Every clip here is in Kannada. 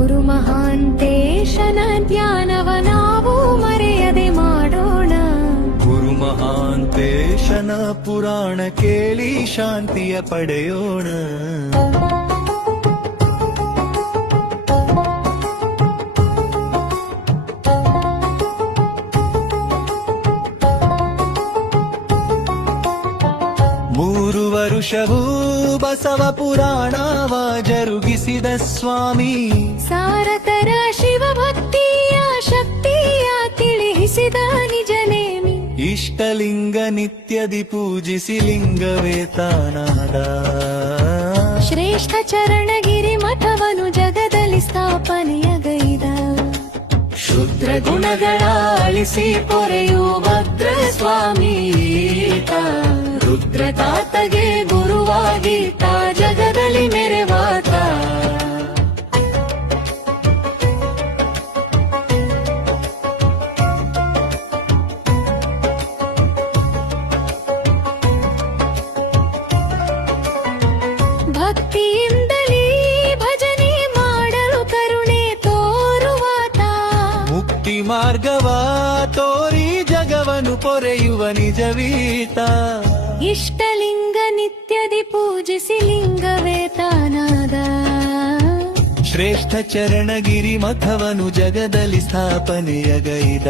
ಗುರು ಮಹಾಂತೇಶನ ಧ್ಯಾನವ ನಾವು ಮರೆಯದೆ ಮಾಡೋಣ. ಗುರು ಮಹಾಂತೇಶನ ಪುರಾಣ ಕೇಳಿ ಶಾಂತಿಯ ಪಡೆಯೋಣ. ಮೂರು ವರುಷವೂ ಬಸವ ಪುರಾಣವ ಜರುಗಿಸಿದ ಸ್ವಾಮಿ, ಸಾರತರ ಶಿವ ಭಕ್ತಿಯ ಶಕ್ತಿಯ ತಿಳಿಸಿದ ನಿಜನೇಮಿ. ಇಷ್ಟಲಿಂಗ ನಿತ್ಯದಿ ಪೂಜಿಸಿ ಲಿಂಗವೇ ತಾನಾದ. ಶ್ರೇಷ್ಠ ಚರಣಗಿರಿ ಮಠವನು ಜಗದಲ್ಲಿ ಸ್ಥಾಪನೆಯಗೈದ. ಶುದ್ರ ಗುಣಗಳ ಅಳಿಸಿ ಪೊರೆಯು ಭದ್ರ ಸ್ವಾಮಿ ಈತ. ರುದ್ರ ತಾತಗೆ ಗುರುವಾಗೀತ ಜಗದಲ್ಲಿ ಮೆರೆವಾತ. ಭಕ್ತಿಯಿಂದಲೇ ಭಜನೆ ಮಾಡಲು ಕರುಣೆ ತೋರುವಾತ. ಮುಕ್ತಿ ಮಾರ್ಗವ ತೋರಿ ಜಗವನು ಪೊರೆಯುವ ನಿಜವೀತ. ಇಷ್ಟಲಿಂಗ ನಿತ್ಯದಿ ಪೂಜಿಸಿ ಲಿಂಗವೇ ತಾನಾದ. ಶ್ರೇಷ್ಠ ಚರಣಗಿರಿ ಮಠವನು ಜಗದಲ್ಲಿ ಸ್ಥಾಪನೆಯಗೈದ.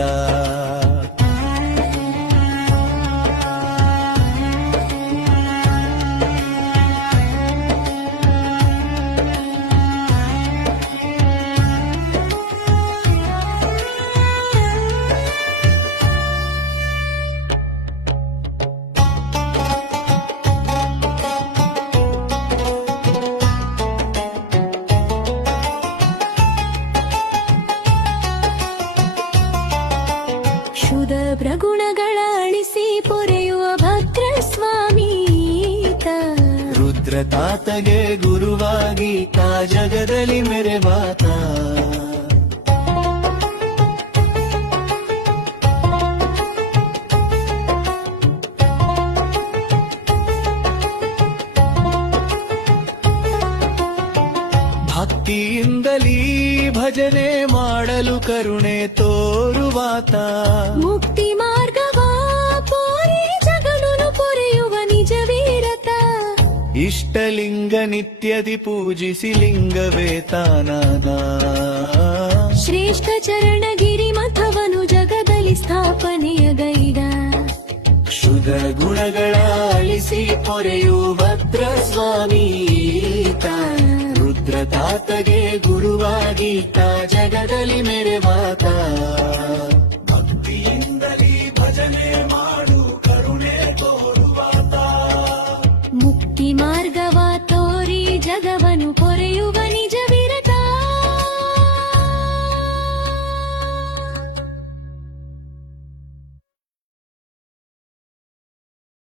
ಶುದ್ಧ ಪ್ರಗುಣಗಳ ಅಳಿಸಿ ಪೊರೆಯುವ ಭದ್ರ ಸ್ವಾಮೀತ. ರುದ್ರ ತಾತಗೆ ಗುರುವಾಗೀತ ಜಗದಲ್ಲಿ ಮೆರೆವಾತ. ಭಕ್ತಿಯಿಂದಲೀ ಭಜನೆ ಮಾಡಲು ಕರುಣೆ ತೋರುವಾತ. ಮುಕ್ತಿ ಮಾರ್ಗವ ಪೋರಿ ಜಗನು ಪೊರೆಯುವ ನಿಜವೀರತ. ಇಷ್ಟಲಿಂಗ ನಿತ್ಯದಿ ಪೂಜಿಸಿ ಲಿಂಗವೇ ತಾನಾದ. ಶ್ರೇಷ್ಠ ಚರಣಗಿರಿ ಮಠವನು ಜಗದಲ್ಲಿ ಸ್ಥಾಪನೆಯಗೈದ. ಶುದ್ಧ ಗುಣಗಳ ಅಳಿಸಿ ಪೊರೆಯು ಭದ್ರ ಸ್ವಾಮಿ ಈತ. ರುದ್ರ ತಾತಗೆ ಗುರುವಾಗೀತ ಜಗದಲ್ಲಿ ಮೆರೆವಾತ. ಭಕ್ತಿಯಿಂದಲೇ ಭಜನೆ ಮಾಡು ಕರುಣೆ ತೋರುವಾತ. ಮುಕ್ತಿ ಮಾರ್ಗವ ತೋರಿ ಜಗವನು ಪೊರೆಯುವ